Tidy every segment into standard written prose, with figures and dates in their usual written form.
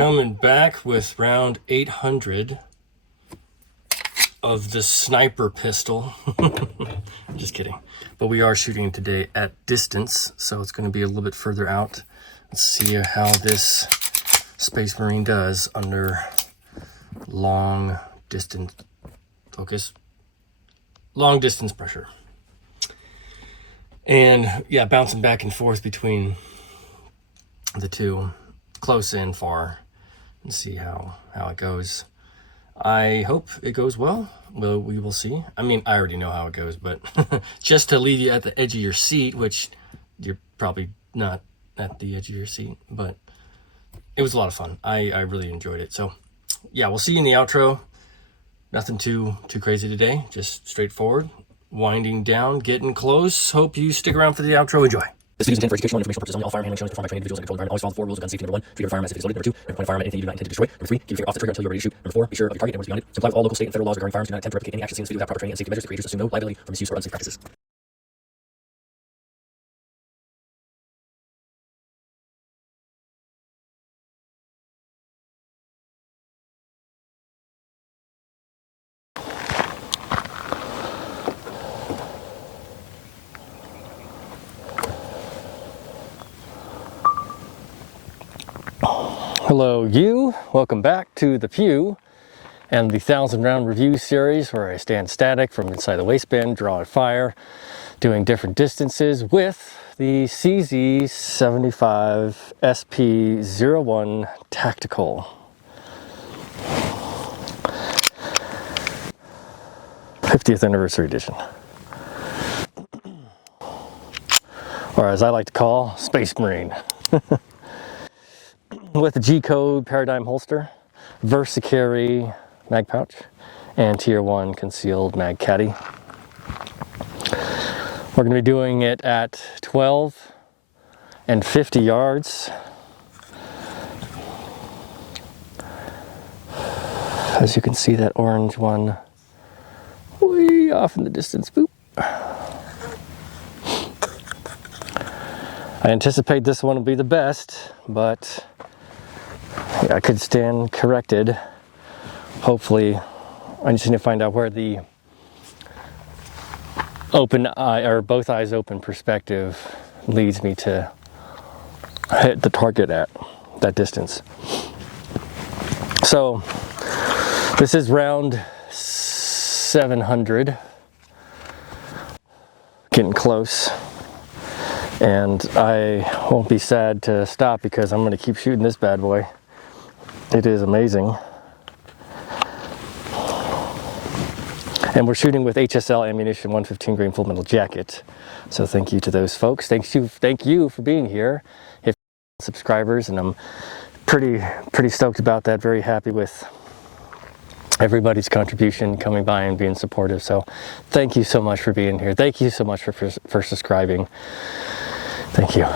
Coming back with round 800 of the sniper pistol. Just kidding. But we are shooting today at distance, so it's going to be a little bit further out. Let's see how this Space Marine does under long distance focus, long distance pressure. And yeah, bouncing back and forth between the two, close and far, and see how it goes. I hope it goes well. Well, we will see. I mean, I already know how it goes, but just to leave you at the edge of your seat, which you're probably not at the edge of your seat, but it was a lot of fun. I really enjoyed it. So yeah, we'll see you in the outro. Nothing too crazy today, just straightforward, winding down, getting close. Hope you stick around for the outro. Enjoy. This video is intended for educational and informational purposes only. All firearm handling showing is performed by trained individuals in a controlled environment. Always follow the 4 rules of gun safety. Number 1, treat your firearm as if it is loaded. Number 2, never point a firearm at anything you do not intend to destroy. Number 3, keep your finger off the trigger until you're ready to shoot. Number 4, be sure of your target and what's beyond it. Comply with all local, state, and federal laws regarding firearms. Do not attempt to replicate any action seen in this video without proper training and safety measures. The creators assume no liability for misuse or unsafe practices. Hello you, welcome back to the Pew and the 1,000 round review series where I stand static from inside the waistband, draw a fire, doing different distances with the CZUSA SP-01 Tactical. '50th Anniversary Edition. Or as I like to call, Space Marine. With the G-code paradigm holster, Versa-carry mag pouch, and Tier 1 concealed mag caddy. We're going to be doing it at 12 and 50 yards. As you can see, that orange one way off in the distance. Boop. I anticipate this one will be the best, but I could stand corrected. Hopefully, I just need to find out where the open eye or both eyes open perspective leads me to hit the target at that distance. So this is round 700, getting close. And I won't be sad to stop because I'm going to keep shooting this bad boy. It is amazing. And we're shooting with HSL ammunition, 115 grain full metal jacket. So thank you to those folks. Thank you for being here. If subscribers, and I'm pretty stoked about that. Very happy with everybody's contribution, coming by and being supportive. So thank you so much for being here. Thank you so much for subscribing. Thank you.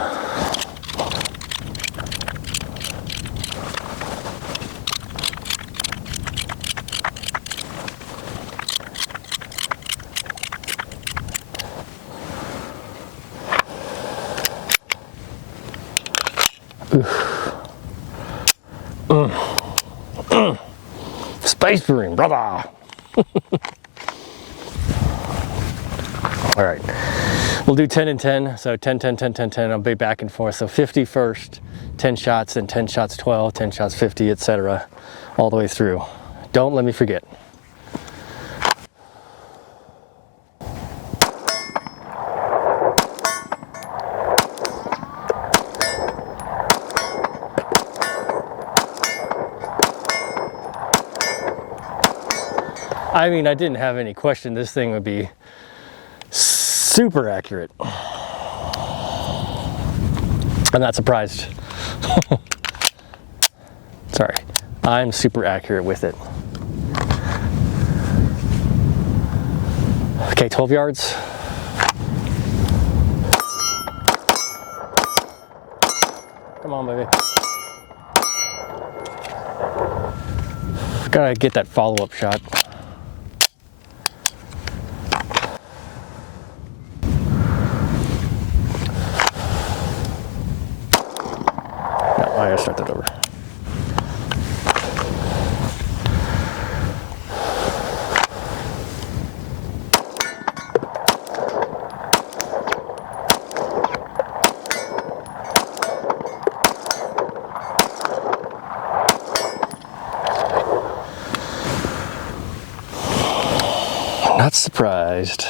Space Marine, brother. All right. We'll do 10 and 10, so 10, 10, 10, 10, 10, I'll be back and forth. So 50 first, 10 shots, then 10 shots 12, 10 shots 50, etc. all the way through. Don't let me forget. I mean, I didn't have any question this thing would be super accurate. I'm not surprised. Sorry, I'm super accurate with it. Okay, 12 yards. Come on, baby. Gotta get that follow-up shot. No, I gotta start that over. not surprised.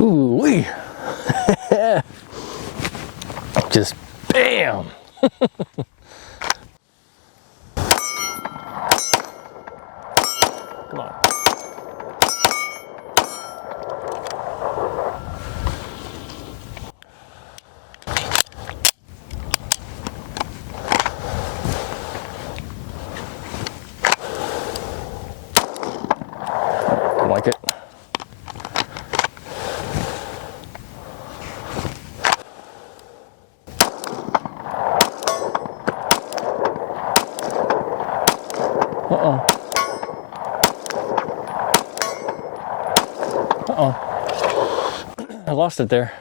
Ooh-wee. Just bam. Come on. Don't like it. Uh-oh. Uh-oh. I lost it there.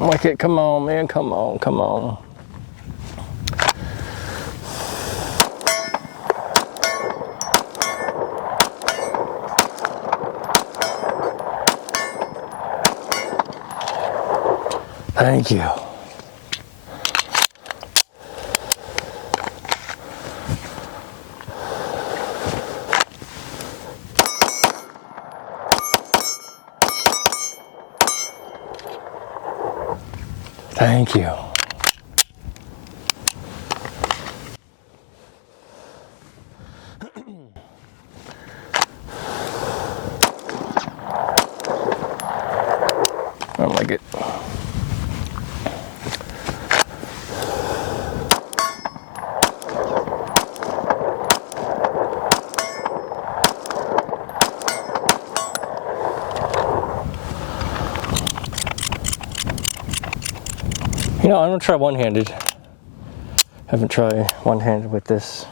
Like it, come on, man, come on, come on. Thank you. Thank you. I don't like it. You know, I'm gonna try one-handed. Haven't tried one-handed with this.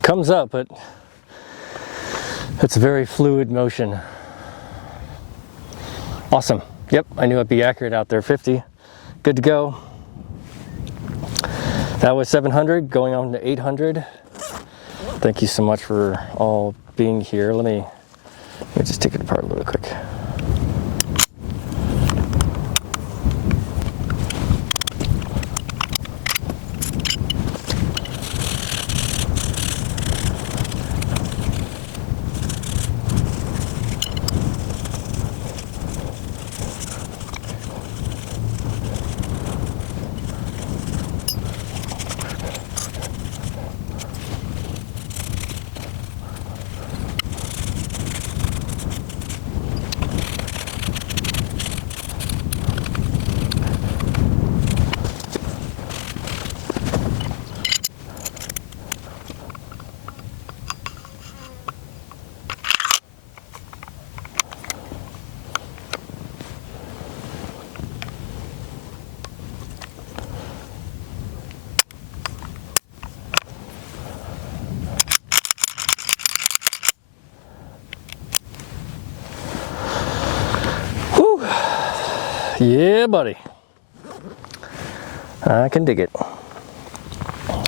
Comes up, but it's a very fluid motion. Awesome. Yep, I knew I'd be accurate out there. 50. Good to go. That was 700, going on to 800. Thank you so much for all being here. Let me just take it apart a little quick. Yeah, buddy. I can dig it.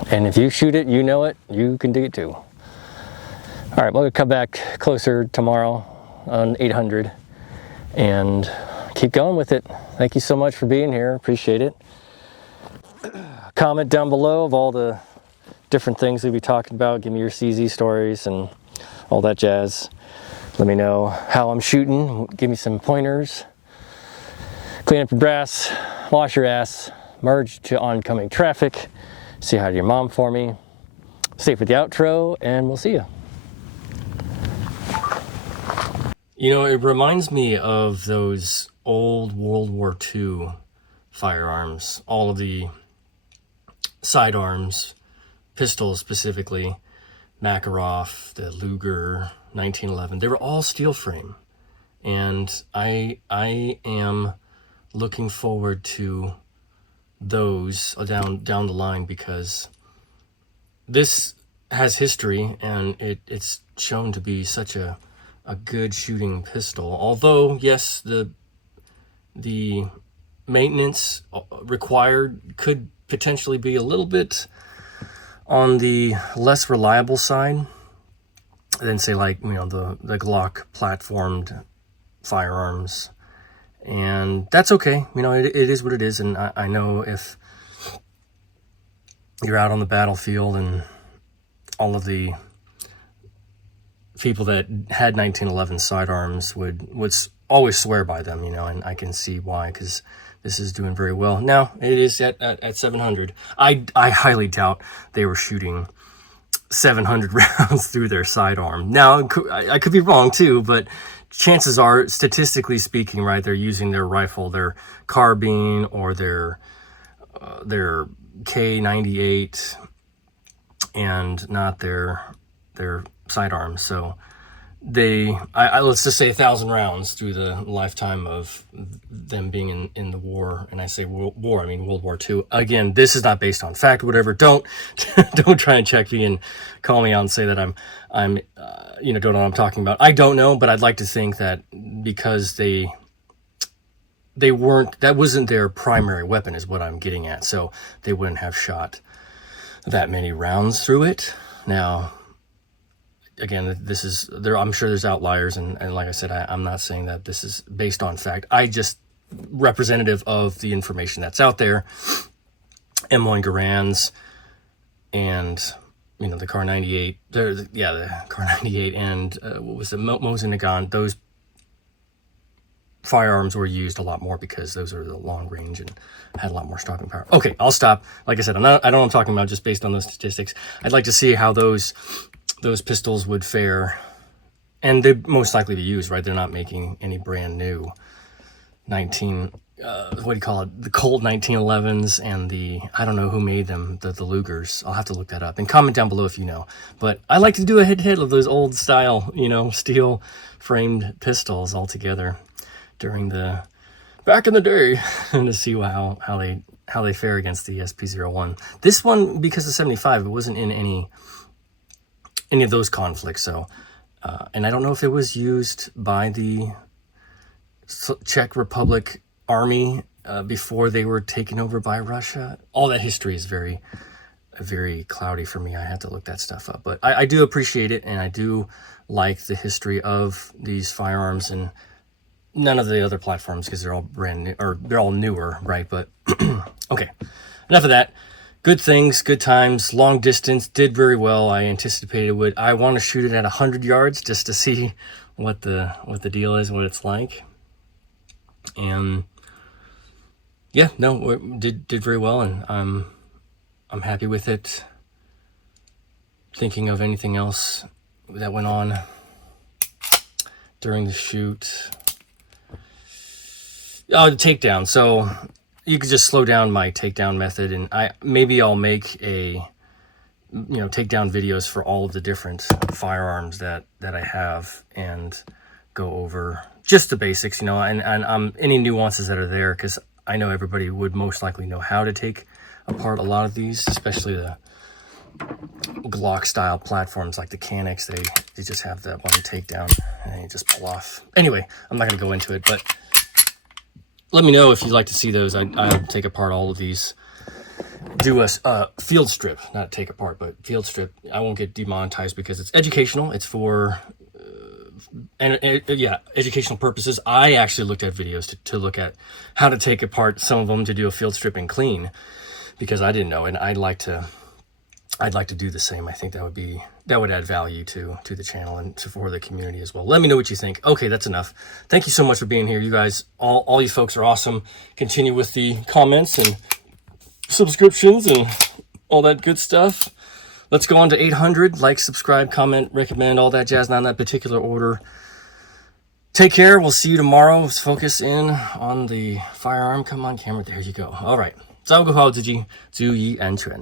And if you shoot it, you know it, you can dig it too. All right, we'll come back closer tomorrow on 800 and keep going with it. Thank you so much for being here. Appreciate it. Comment down below of all the different things we'll be talking about. Give me your CZ stories and all that jazz. Let me know how I'm shooting. Give me some pointers. Clean up your brass, wash your ass, merge to oncoming traffic, say hi to your mom for me. Stay for the outro, and we'll see you. You know, it reminds me of those old World War II firearms, all of the sidearms, pistols specifically, Makarov, the Luger, 1911. They were all steel frame, and I am looking forward to those down the line, because this has history and it's shown to be such a good shooting pistol. Although, yes, the maintenance required could potentially be a little bit on the less reliable side than, say, like, you know, the Glock platformed firearms. And that's okay. You know, it is what it is. And I know if you're out on the battlefield and all of the people that had 1911 sidearms would always swear by them, you know, and I can see why, because this is doing very well. Now, it is at 700. I highly doubt they were shooting 700 rounds through their sidearm. Now, I could be wrong too, but chances are, statistically speaking, right, they're using their rifle, their carbine, or their K98, and not their sidearms. So let's just say 1,000 rounds through the lifetime of them being in the war. And I say war, I mean World War II. Again, this is not based on fact, whatever. Don't try and check me and call me out and say that I'm don't know what I'm talking about. I don't know, but I'd like to think that because they weren't, that wasn't their primary weapon, is what I'm getting at. So they wouldn't have shot that many rounds through it. Now, again, this is there. I'm sure there's outliers, and like I said, I'm not saying that this is based on fact. I just representative of the information that's out there. M1 Garands, and you know, the Kar 98. The Kar 98, and what was the Mosin Nagant? Those firearms were used a lot more because those are the long range and had a lot more stopping power. Okay, I'll stop. Like I said, I don't know what I'm talking about, just based on those statistics. I'd like to see how those pistols would fare, and they'd most likely be used, right? They're not making any brand new the Colt 1911s and the, I don't know who made them, the Lugers. I'll have to look that up, and comment down below if you know. But I like to do a head-to-head of those old style, you know, steel framed pistols all together during the back in the day, and to see how they fare against the SP-01. This one, because of 75, it wasn't in any of those conflicts. So, and I don't know if it was used by the Czech Republic army before they were taken over by Russia. All that history is very, very cloudy for me. I had to look that stuff up, but I do appreciate it, and I do like the history of these firearms, and none of the other platforms, because they're all brand new, or they're all newer, right? But okay, enough of that. Good things, good times, long distance, did very well. I anticipated it would. I want to shoot it at 100 yards just to see what the deal is, what it's like. And yeah, no, did very well, and I'm happy with it. Thinking of anything else that went on during the shoot. Oh, the takedown. So you could just slow down my takedown method, and I'll make takedown videos for all of the different firearms that I have, and go over just the basics, and any nuances that are there, because I know everybody would most likely know how to take apart a lot of these, especially the Glock style platforms like the Canucks. They just have that one takedown and you just pull off. Anyway, I'm not going to go into it, but let me know if you'd like to see those. I'll take apart all of these, do a field strip, not take apart, but field strip. I won't get demonetized because it's educational. It's for educational purposes. I actually looked at videos to look at how to take apart some of them, to do a field strip and clean, because I didn't know, and I'd like to do the same. I think that would be add value to the channel and for the community as well. Let me know what you think. Okay, that's enough. Thank you so much for being here. You guys, all you folks are awesome. Continue with the comments and subscriptions and all that good stuff. Let's go on to 800. Like, subscribe, comment, recommend, all that jazz, not in that particular order. Take care. We'll see you tomorrow. Let's focus in on the firearm. Come on, camera. There you go. All right. 照顾好自己，注意安全。